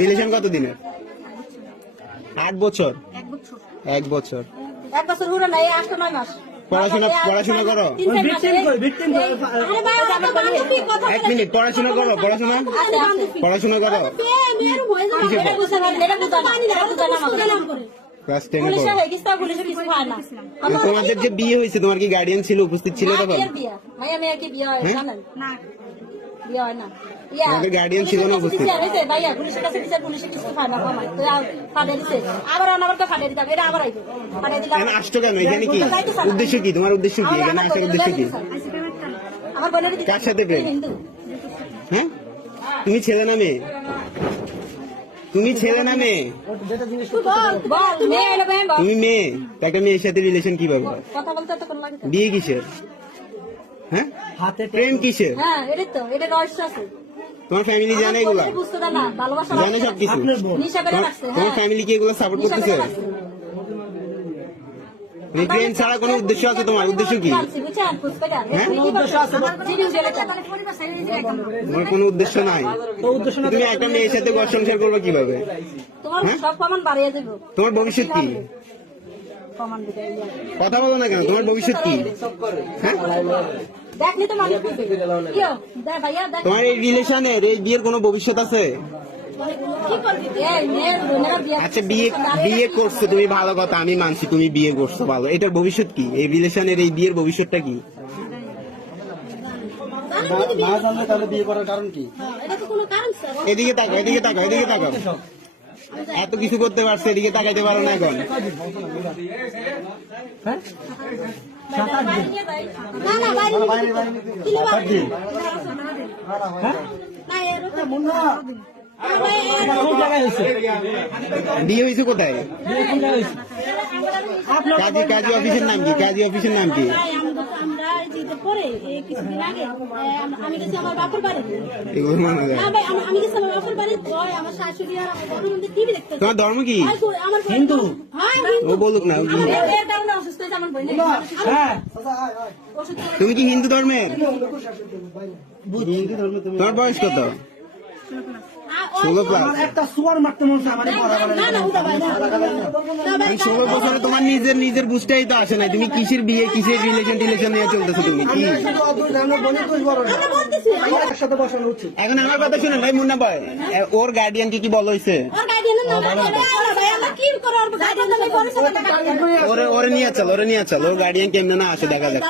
Relation কত দিনের আট বছর। এক বছর। এক বছর। এক বছর হলো আট নয় মাস। পড়াশোনা- পড়াশোনা করো? এক মিনিট পড়াশোনা করো পড়াশোনা। পড়াশোনা করো। ক্লাস টেনে তোমাদের যে বিয়ে হয়েছে তোমার কি গার্ডিয়ান ছিল উপস্থিত ছিল তখন? বিয়ে। মায়ের মেয়ের কি বিয়ে হয়? জানেন? বিয়ে না। ইয়া, ছিল না পুলিশের কাছে উপস্থিত? বিচার হয়েছে, ভাইয়া, পুলিশের কাছে বিচার, পুলিশে কিছু না, তো আর দিছে। আবার অনাবার তো ফাটিয়ে দিতাম, এটা আবার আইবো। ফাটিয়ে দিলাম। এখানে কেন এখানে কি। উদ্দেশ্য কি তোমার উদ্দেশ্য কি এখানে আসার উদ্দেশ্য কি যাইতে আমার বোনের কার সাথে প্রেম? হ্যাঁ তুমি ছেলে না মেয়ে তুমি ছেলে না মেয়ে। তুমি মেয়ে একটা মেয়ের সাথে রিলেশন কীভাবে? বিয়ে কিসের হ্যাঁ? প্রেম কিসের? হ্যাঁ এটাই তো এটা রহস্য আছে। তোমার ফ্যামিলি জানে এগুলা? আমার বুঝতে দেয় না ভালোবাসা জানে সব কিছু নিশা করে রাখছে তোমার হ্যাঁ। ফ্যামিলি কি এগুলো সাপোর্ট করতেছে? প্রেম ছাড়া কোনো উদ্দেশ্য আছে তোমার? উদ্দেশ্য কি। হ্যাঁ? তোমার? কোনো উদ্দেশ্য নাই? তুমি একটা মেয়ের সাথে ঘর সংসার করবে কীভাবে? তোমার হ্যাঁ? তোমার ভবিষ্যৎ কি? কথা বলো না কেন? তোমার ভবিষ্যৎ কি? হ্যাঁ? দেখলি তো মানুষ বুঝবে। দে ভাইয়া, দেখ। তোমার এই রিলেশনের এই বিয়ের কোনো ভবিষ্যৎ আছে? কি করবি? এই মেয়ের বোনেরা বিয়ে আচ্ছা বিয়ে বিয়ে করছ তুমি ভালো কথা আমি মানছি তুমি বিয়ে করছ ভালো। এটার ভবিষ্যৎ কি? এই রিলেশনের এই বিয়ের ভবিষ্যৎটা কি? না জানলে তাহলে বিয়ে করার কারণ কি? এটা তো কোনো কারণ স্যার। এদিকে তাকাও এদিকে তাকাও এদিকে তাকাও। এত কিছু করতে পারছে, এদিকে তাকাইতে পারো না এখন। কোথায়? কাজী কাজী অফিসের নাম কি? কাজী অফিসের নাম কি? ঈদের পরে, এই কিছুদিন আগে, আমি গেছি আমার বাপের বাড়ি। এগুলো যায় না ভাই, আমি- আমি গেছি আমার বাপের বাড়ি, জয়, আমার শাশুড়ি আর আমার বড় বোনদের TV দেখতেছে। তোমার ধর্ম কি আমার হিন্দু। হ্যাঁ, ও বলুক না ও কি? কারণে অসুস্থ হয়েছে আমার বোন। হ্যাঁ তুমি কি হিন্দু ধর্মের হিন্দু ধর্মে তুমি তোমার বয়স কত ষোলো একটা সুয়ার মারতে মন এই বছরে তোমার নিজের নিজের বুঝতেই তো আসে নাই তুমি কিসের বিয়ে কিসের রিলেশন টিলেশন নিয়ে চলতেছো তুমি কি এখন আমার কথা শুনেন ভাই মুন্না ভাই ওর গার্ডিয়ান কি কি বলা হয়েছে ওর ওর নিয়ে চল ওরে নিয়ে চল ওর গার্ডিয়ান কেমনে না আসে দেখা যাক